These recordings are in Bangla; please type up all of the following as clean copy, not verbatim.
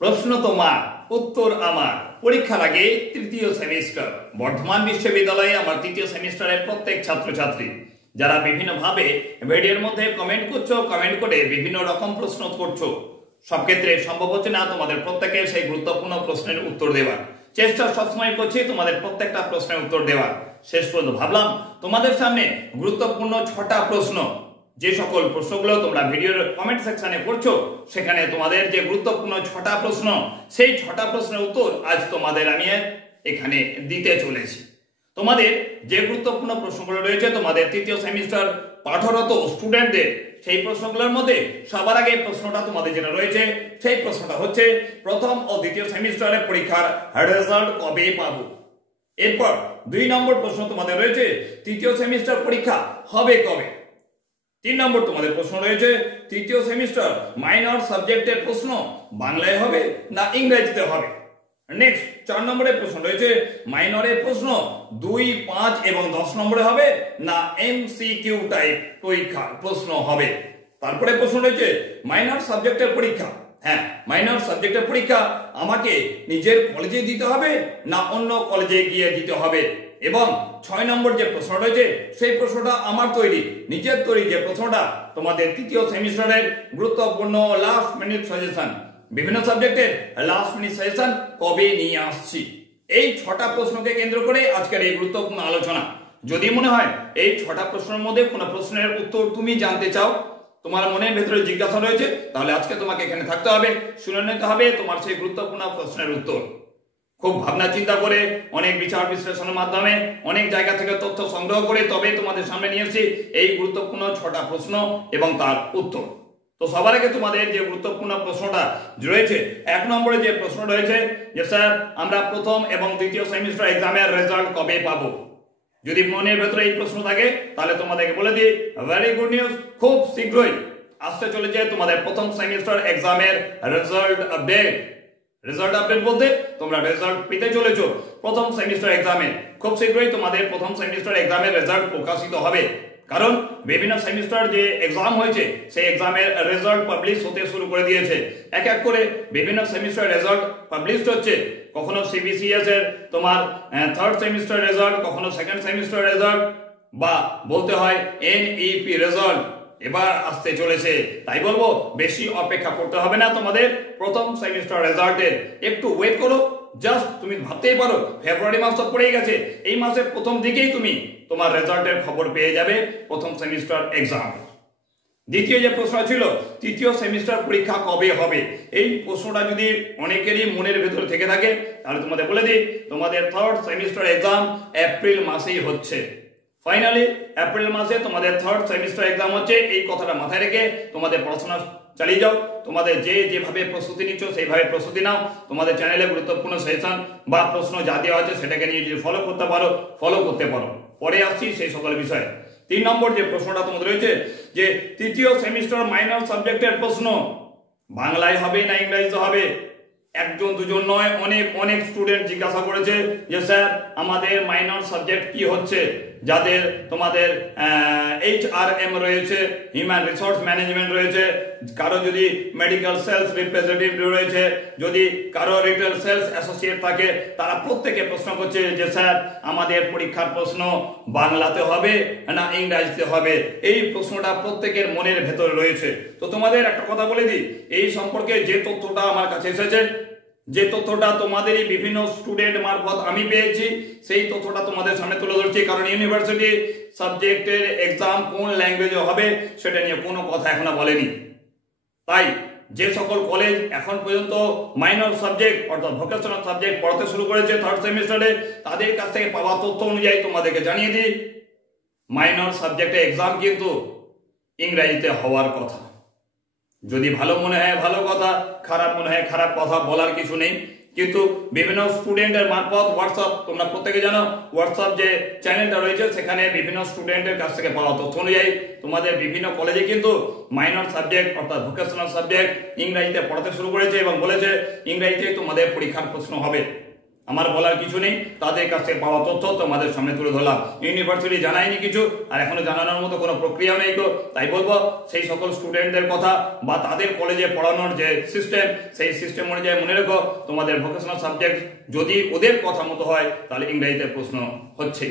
প্রশ্ন তোমার উত্তর আমার পরীক্ষার আগে তৃতীয় সেমিস্টার বর্ধমান বিশ্ববিদ্যালয়ে আমার তৃতীয় সেমিস্টারের প্রত্যেক ছাত্রছাত্রী যারা বিভিন্নভাবে ভিডিওর মধ্যে কমেন্ট করছো, কমেন্ট করে বিভিন্ন রকম প্রশ্ন করছো, সব ক্ষেত্রে সম্ভব হচ্ছে না তোমাদের প্রত্যেকের সেই গুরুত্বপূর্ণ প্রশ্নের উত্তর দেওয়ার। চেষ্টা সবসময় করছি তোমাদের প্রত্যেকটা প্রশ্নের উত্তর দেওয়ার। শেষ পর্যন্ত ভাবলাম তোমাদের সামনে গুরুত্বপূর্ণ 6টা প্রশ্ন, যে সকল প্রশ্নগুলো তোমরা ভিডিওর কমেন্ট সেকশনে করছো, সেখানে তোমাদের যে গুরুত্বপূর্ণ 6টা প্রশ্ন, সেই 6টা প্রশ্নের উত্তর আজ তোমাদের আমি এখানে দিতে চলেছি। তোমাদের যে গুরুত্বপূর্ণ প্রশ্নগুলো রয়েছে তোমাদের তৃতীয় সেমিস্টার পাঠরত স্টুডেন্টদের, সেই প্রশ্নগুলোর মধ্যে সবার আগে প্রশ্নটা তোমাদের যেটা রয়েছে সেই প্রশ্নটা হচ্ছে প্রথম ও দ্বিতীয় সেমিস্টারের পরীক্ষার রেজাল্ট কবে পাবো। এরপর 2 নম্বর প্রশ্ন তোমাদের রয়েছে তৃতীয় সেমিস্টার পরীক্ষা হবে কবে। 3 নম্বর তোমাদের প্রশ্ন রয়েছে তৃতীয় সেমিস্টার মাইনর সাবজেক্টের প্রশ্ন বাংলায় হবে না ইংরেজিতে হবে। নেক্সট 4 নম্বরের প্রশ্ন রয়েছে মাইনরের প্রশ্ন 2, 5 এবং 10 নম্বরে হবে না এমসিকিউ টাইপ পরীক্ষা প্রশ্ন হবে। তারপরে প্রশ্ন রয়েছে মাইনর সাবজেক্টের পরীক্ষা, হ্যাঁ মাইনর সাবজেক্টের পরীক্ষা আমাকে নিজের কলেজে দিতে হবে না অন্য কলেজে গিয়ে দিতে হবে। এবং 6 নম্বর যে প্রশ্ন রয়েছে সেই প্রশ্নটা আমার তৈরি, নিজের তৈরি যে প্রশ্নটা তোমাদের তৃতীয় সেমিস্টারের গুরুত্বপূর্ণ লাস্ট মিনিট সাজেশন, বিভিন্ন সাবজেক্টের লাস্ট মিনিট সাজেশন কবে নিয়ে আসছি। এই 6টা প্রশ্নকে কেন্দ্র করে আজকের এই গুরুত্বপূর্ণ আলোচনা। যদি মনে হয় এই 6টা প্রশ্নের মধ্যে কোনো প্রশ্নের উত্তর তুমি জানতে চাও, তোমার মনের ভেতরে জিজ্ঞাসা রয়েছে, তাহলে আজকে তোমাকে এখানে থাকতে হবে, শুনে নিতে হবে তোমার সেই গুরুত্বপূর্ণ প্রশ্নের উত্তর। খুব ভাবনা চিন্তা করে, অনেক বিচার বিশ্লেষণের মাধ্যমে, অনেক জায়গা থেকে তথ্য সংগ্রহ করে তবে তোমাদের সামনে নিয়ে এসেছি এই গুরুত্বপূর্ণ 6টা প্রশ্ন এবং তার উত্তর। তো সবার আগে তোমাদের যে গুরুত্বপূর্ণ প্রশ্নটা রয়েছে 1 নম্বরে যে প্রশ্ন রয়েছে যে স্যার আমরা প্রথম এবং দ্বিতীয় সেমিস্টার এক্সামের রেজাল্ট কবে পাবো। যদি মনের ভেতরে এই প্রশ্ন থাকে তাহলে তোমাদেরকে বলে দিই ভেরি গুড নিউজ, খুব শীঘ্রই আসতে চলেছে তোমাদের প্রথম সেমিস্টার এক্সামের রেজাল্ট আপডেট। রেজাল্ট আপডেট বলতে তোমরা রেজাল্ট পেতে চলেছো প্রথম সেমিস্টার এক্সামে। খুব শীঘ্রই তোমাদের প্রথম সেমিস্টার এক্সামের রেজাল্ট প্রকাশিত হবে, কারণ বিভিন্ন সেমিস্টার যে এক্সাম হয়েছে সেই এক্সামের রেজাল্ট পাবলিশ হতে শুরু করে দিয়েছে। এক এক করে বিভিন্ন সেমিস্টার রেজাল্ট পাবলিশ হচ্ছে, কখনো সিবিসিএস এর তোমার 3rd সেমিস্টার রেজাল্ট, কখনো 2nd সেমিস্টার রেজাল্ট, বা বলতে হয় এনইপি রেজাল্ট এবার আসতে চলেছে। তাই বলবো বেশি অপেক্ষা করতে হবে না তোমাদের প্রথম সেমিস্টার রেজাল্টের, একটু ওয়েট করো। জাস্ট তুমি ভাবতেই পারো ফেব্রুয়ারি মাস তো পড়েই গেছে, এই মাসের প্রথম দিকেই তুমি তোমার রেজাল্টের খবর পেয়ে যাবে প্রথম সেমিস্টার এক্সাম। দ্বিতীয় যে প্রশ্ন ছিল তৃতীয় সেমিস্টার পরীক্ষা কবে হবে, এই প্রশ্নটা যদি অনেকেরই মনের ভেতরে থেকে থাকে তাহলে তোমাদের বলে দিই তোমাদের 3rd সেমিস্টার এক্সাম এপ্রিল মাসেই হচ্ছে। ফাইনালি এপ্রিল মাসে তোমাদের 3rd সেমিস্টার এক্সাম হচ্ছে, এই কথাটা মাথায় রেখে তোমাদের পড়াশোনা চালিয়ে যাও। তোমাদের যেভাবে প্রস্তুতি নিচ্ছ সেইভাবে প্রস্তুতি নাও। তোমাদের চ্যানেলে গুরুত্বপূর্ণ সেশন বা প্রশ্ন যা দেওয়া আছে সেটাকে নিয়ে যদি ফলো করতে পারো। পরে আসছি সেই সকল বিষয়ে। 3 নম্বর যে প্রশ্নটা তোমাদের রয়েছে যে তৃতীয় সেমিস্টার মাইনর সাবজেক্টের প্রশ্ন বাংলায় হবে না ইংরেজিতে হবে। একজন দুজন নয়, অনেক স্টুডেন্ট জিজ্ঞাসা করেছে যে স্যার আমাদের মাইনর সাবজেক্ট কি হচ্ছে, যাদের তোমাদের HRM রয়েছে, হিউম্যান রিসোর্স ম্যানেজমেন্ট রয়েছে, কারো যদি মেডিকেল সেলস রিপ্রেজেন্টেটিভ রয়েছে, যদি কারো রিটেল সেলস অ্যাসোসিয়েট থাকে, তারা প্রত্যেকে প্রশ্ন করছে যে স্যার আমাদের পরীক্ষার প্রশ্ন বাংলাতে হবে না ইংরেজিতে হবে। এই প্রশ্নটা প্রত্যেকের মনের ভেতরে রয়েছে। তো তোমাদের একটা কথা বলে দিই, এই সম্পর্কে যে তথ্যটা আমার কাছে এসেছে, যে তথ্যটা তোমাদেরই বিভিন্ন স্টুডেন্ট মারফত আমি পেয়েছি, সেই তথ্যটা তোমাদের সামনে তুলে ধরছি। কারণ ইউনিভার্সিটি সাবজেক্টের এক্সাম কোন ল্যাঙ্গুয়েজে হবে সেটা নিয়ে কোনো কথা এখনো বলেনি। তাই যে সকল কলেজ এখন পর্যন্ত মাইনর সাবজেক্ট অর্থাৎ ভোকেশনাল সাবজেক্ট পড়াতে শুরু করেছে 3rd সেমিস্টারে, তাদের কাছ থেকে পাওয়া তথ্য অনুযায়ী তোমাদেরকে জানিয়ে দিই মাইনর সাবজেক্টে এক্সাম কিন্তু ইংরেজিতে হওয়ার কথা। যদি ভালো মনে হয় ভালো কথা, খারাপ মনে হয় খারাপ কথা, বলার কিছু নেই। কিন্তু বিভিন্ন স্টুডেন্টের মারফত হোয়াটসঅ্যাপ, তোমরা প্রত্যেকে জানো হোয়াটসঅ্যাপ যে চ্যানেলটা রয়েছে সেখানে বিভিন্ন স্টুডেন্টের কাছ থেকে পাওয়া তথ্য অনুযায়ী তোমাদের বিভিন্ন কলেজে কিন্তু মাইনর সাবজেক্ট অর্থাৎ ভোকেশনাল সাবজেক্ট ইংরেজিতে পড়াতে শুরু করেছে এবং বলেছে ইংরেজিতে তোমাদের পরীক্ষার প্রশ্ন হবে। আমার বলার কিছু নেই, তাদের কাছ থেকে পাওয়া তথ্য তোমাদের সামনে তুলে ধরলাম। ইউনিভার্সিটি জানায়নি কিছু, আর এখনো জানানোর মতো কোনো প্রক্রিয়াও নেই। তাই বলবো সেই সকল স্টুডেন্টদের কথা বা তাদের কলেজে পড়ানোর যে সিস্টেম, সেই সিস্টেম অনুযায়ী মনে রেখো তোমাদের ভোকেশনাল সাবজেক্ট যদি ওদের কথা মতো হয় তাহলে ইংরেজিতে প্রশ্ন হচ্ছে।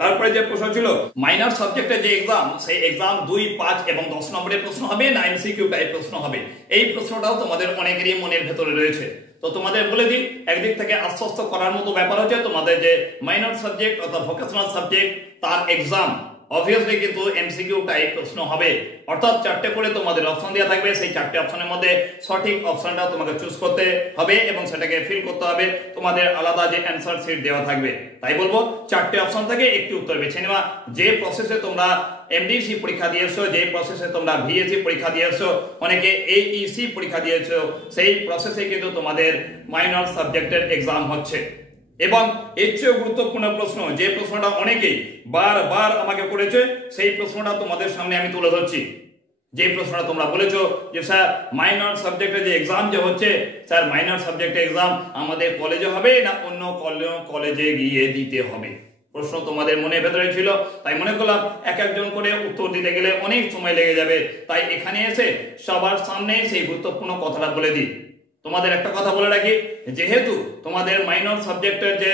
তারপরে যে প্রশ্ন ছিল মাইনর সাবজেক্টের যে এক্সাম, সেই এক্সাম 2, 5 এবং 10 নম্বরের প্রশ্ন হবে না এমসিকিউ টাইপ প্রশ্ন হবে? এই প্রশ্নটাও তোমাদের অনেকেরই মনের ভেতরে রয়েছে। তো তোমাদের বলে দিই, একদিক থেকে আশ্বস্ত করার মতো ব্যাপার হচ্ছে তোমাদের যে মাইনর সাবজেক্ট অর্থাৎ ভোকেশনাল সাবজেক্ট তার এক্সাম অবভিয়াসলি কিন্তু এমসিকিউ টাইপ প্রশ্ন হবে। অর্থাৎ 4টে করে তোমাদের অপশন দেওয়া থাকবে, সেই 4টে অপশনের মধ্যে সঠিক অপশনটা তোমাকে চুজ করতে হবে এবং সেটাকে ফিল করতে হবে। তোমাদের আলাদা যে অ্যানসার শিট দেওয়া থাকবে। তাই বলবো 4টে অপশন থেকে একটি উত্তর বেছে নেওয়া। যে প্রসেসে তোমরা এমডিসি পরীক্ষা দিয়েছো, যে প্রসেসে তোমরা ভিএসসি পরীক্ষা দিয়েছো, অনেকে এইইসি পরীক্ষা দিয়েছো, সেই প্রসেসে কিন্তু তোমাদের মাইনর সাবজেক্টের এক্সাম হচ্ছে। এবং এর চেয়েও গুরুত্বপূর্ণ প্রশ্ন, যে প্রশ্নটা অনেকেই বারবার আমাকে করেছে, সেই প্রশ্নটা তোমাদের সামনে আমি তুলে ধরছি। যে প্রশ্নটা তোমরা বলেছো যে স্যার মাইনর সাবজেক্টে যে এক্সাম যে হচ্ছে, স্যার মাইনর সাবজেক্টে এক্সাম আমাদের কলেজে হবে না অন্য কলেজে গিয়ে দিতে হবে? প্রশ্ন তোমাদের মনের ভেতরে ছিল, তাই মনে করলাম এক একজন করে উত্তর দিতে গেলে অনেক সময় লেগে যাবে, তাই এখানে এসে সবার সামনে সেই গুরুত্বপূর্ণ কথাটা বলে দিই। তোমাদের একটা কথা বলে রাখি, যেহেতু তোমাদের মাইনর সাবজেক্টের যে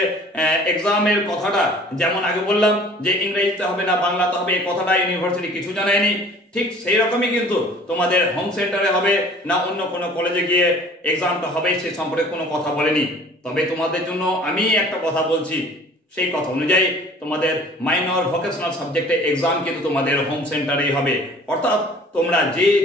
এক্সামের কথাটা যেমন আগে বললাম যে ইংরেজিতে হবে না বাংলাতে হবে, এই কথাটা ইউনিভার্সিটি কিছু জানায়নি, ঠিক সেই রকমই কিন্তু তোমাদের হোম সেন্টারে হবে না অন্য কোনো কলেজে গিয়ে এক্সামটা হবে সে সম্পর্কে কোনো কথা বলেনি। তবে তোমাদের জন্য আমি একটা কথা বলছি, সেই কথা অনুযায়ী তোমাদের মাইনর ভোকেশনাল সাবজেক্টে এক্সাম কিন্তু তোমাদের হোম সেন্টারেই হবে। অর্থাৎ তোমরা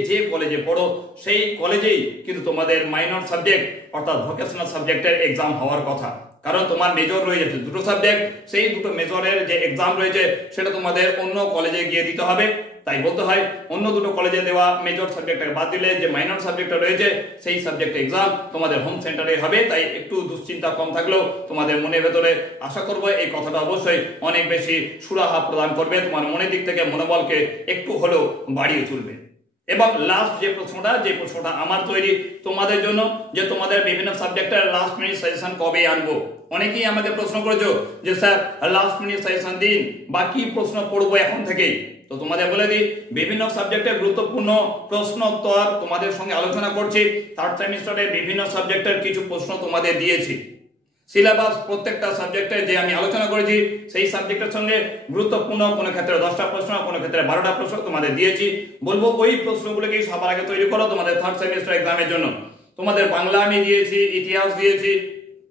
যে কলেজে পড়ো সেই কলেজেই কিন্তু তোমাদের মাইনর সাবজেক্ট অর্থাৎ ভোকেশনাল সাবজেক্টের এক্সাম হওয়ার কথা। কারণ তোমার মেজর রয়ে যাচ্ছে 2টো সাবজেক্ট, সেই 2টো মেজরের যে এক্সাম রয়েছে সেটা তোমাদের অন্য কলেজে গিয়ে দিতে হবে। তাই বলতে হয় অন্য 2টো কলেজে দেওয়া মেজর সাবজেক্টটাকে বাদ দিলে যে মাইনর সাবজেক্টটা রয়েছে সেই সাবজেক্টে এক্সাম তোমাদের হোম সেন্টারে হবে। তাই একটু দুশ্চিন্তা কম থাকলেও তোমাদের মনের ভেতরে আশা করবো এই কথাটা অবশ্যই অনেক বেশি সুরাহা প্রদান করবে, তোমার মনের দিক থেকে মনোবলকে একটু হলেও বাড়িয়ে তুলবে। এবং লাস্ট যে প্রশ্নটা আমার তৈরি তোমাদের জন্য, যে তোমাদের বিভিন্ন সাবজেক্টের লাস্ট মিনিট সাজেশন কবে আনবো? অনেকেই আমাকে প্রশ্ন করেছো যে স্যার লাস্ট মিনিট সাজেশন দিন, বাকি প্রশ্ন পড়বো এখন থেকেই। তো তোমাদের বলে দিই, বিভিন্ন সাবজেক্টের গুরুত্বপূর্ণ প্রশ্ন উত্তর তোমাদের সঙ্গে আলোচনা করছি। 3rd সেমিস্টারে বিভিন্ন সাবজেক্টের কিছু প্রশ্ন তোমাদের দিয়েছি। সিলেবাস প্রত্যেকটা সাবজেক্টে যে আমি আলোচনা করেছি সেই সাবজেক্টের সঙ্গে গুরুত্বপূর্ণ কোনো ক্ষেত্রে 10টা প্রশ্ন, কোনো ক্ষেত্রে 12টা প্রশ্ন তোমাদের দিয়েছি। বলবো ওই প্রশ্নগুলোকে সবার আগে তৈরি করো তোমাদের 3rd সেমিস্টার এক্সামের জন্য। তোমাদের বাংলা আমি দিয়েছি, ইতিহাস দিয়েছি,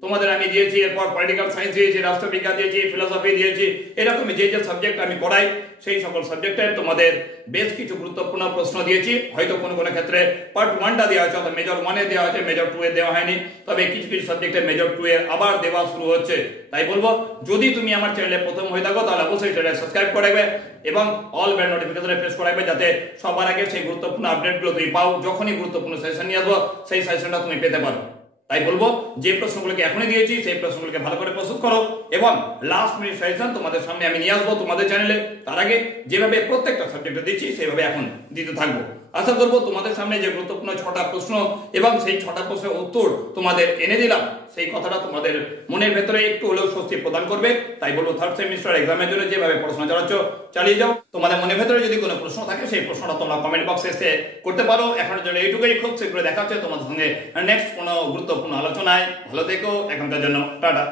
তোমাদের আমি দিয়েছি, এরপর পলিটিক্যাল সায়েন্স দিয়েছি, রাষ্ট্রবিজ্ঞান দিয়েছি, ফিলোসফি দিয়েছি। এরকমই যে সাবজেক্ট আমি পড়াই সেই সকল সাবজেক্টের তোমাদের বেশ কিছু গুরুত্বপূর্ণ প্রশ্ন দিয়েছি। হয়তো কোনো কোনো ক্ষেত্রে পার্ট 1টা দেওয়া হয়েছে, অর্থাৎ মেজর 1-এ দেওয়া হয়েছে, মেজর 2-এ দেওয়া হয়নি। তবে কিছু কিছু সাবজেক্টে মেজর 2-এ আবার দেওয়া শুরু হচ্ছে। তাই বলবো যদি তুমি আমার চ্যানেলে প্রথম হয়ে থাকো তাহলে অবশ্যই চ্যানেল সাবস্ক্রাইব করে রাখবে এবং অল বেল নোটিফিকেশনে প্রেস করে রাখবে, যাতে সবার আগে সেই গুরুত্বপূর্ণ আপডেটগুলো তুমি পাও। যখনই গুরুত্বপূর্ণ সেশন নিয়ে আসবো সেই সেশনটা তুমি পেতে পারো। তাই বলবো যে প্রশ্নগুলোকে এখনই দিয়েছি সেই প্রশ্নগুলোকে ভালো করে প্রস্তুত করো এবং লাস্ট মিনিট সাজেশন তোমাদের সামনে আমি নিয়ে আসবো তোমাদের চ্যানেলে। তার আগে যেভাবে প্রত্যেকটা সাবজেক্টে দিচ্ছি সেভাবে এখন দিতে থাকবো। আশা করবো তোমাদের সামনে যে গুরুত্বপূর্ণ 6টা প্রশ্ন এবং সেই 6টা প্রশ্নের উত্তর তোমাদের এনে দিলাম, সেই কথাটা তোমাদের মনের ভেতরে একটু হলেও স্বস্তি প্রদান করবে। তাই বলবো 3rd সেমিস্টার এক্সামের জন্য যেভাবে পড়াশোনা চালাচ্ছ চালিয়ে যাও। তোমাদের মনের ভেতরে যদি কোনো প্রশ্ন থাকে সেই প্রশ্নটা তোমরা কমেন্ট বক্সে এসে করতে পারো। এখনের জন্য এইটুকুই, খুব শীঘ্রই দেখা হচ্ছে তোমাদের সঙ্গে নেক্সট কোনো গুরুত্বপূর্ণ আলোচনায়। ভালো থেকো, এখনকার জন্য টাটা।